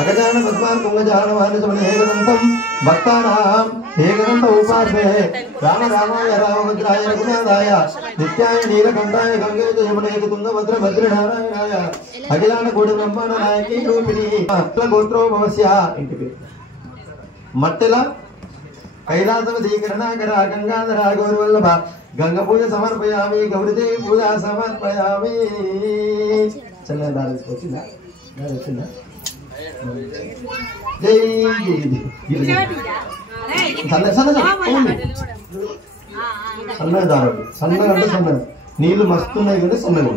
अगजान पद्मान कुंगजान वानसमन हेगदंतं भक्तानां हेगदंत उपास्मे राम रामाय रामभद्राय रघुनाथाय नित्याय नीलकंठाय गंगे यमुने तुंगभद्र भद्रनारायणाय अखिलांड कोटि ब्रह्मांड नायकी रूपिणी गोत्रो भवस्य इंटिपे मट्टला कैलासवदीकरणाकरा गंगाधरा गौरवल्लभ गंगा पूजा समर्पयामि गौरीदेवी पूजा समर्पयामि चलना दाल వచ్చిందా दाल వచ్చిందా जय సన్నగా నీళ్లు మస్తున్నాయి కదా సన్నగా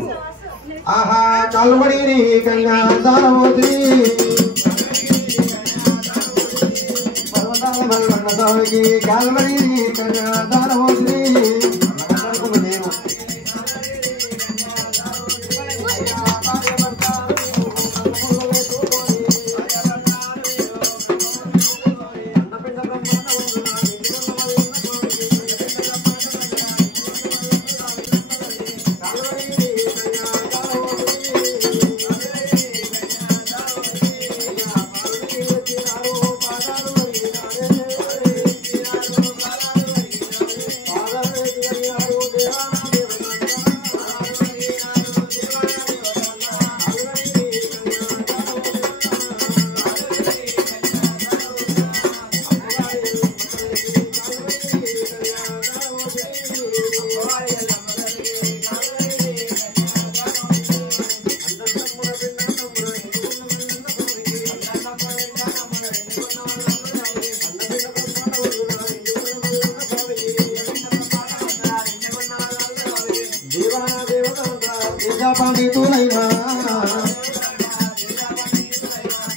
ఆహా కాలుబడి గంగా దానవోత్రి పర్వతాల బలవన్న స్వామికి కాలుబడి గంగా దానవోత్రి నేను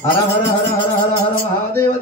हर हर हर हर हर हर महादेव।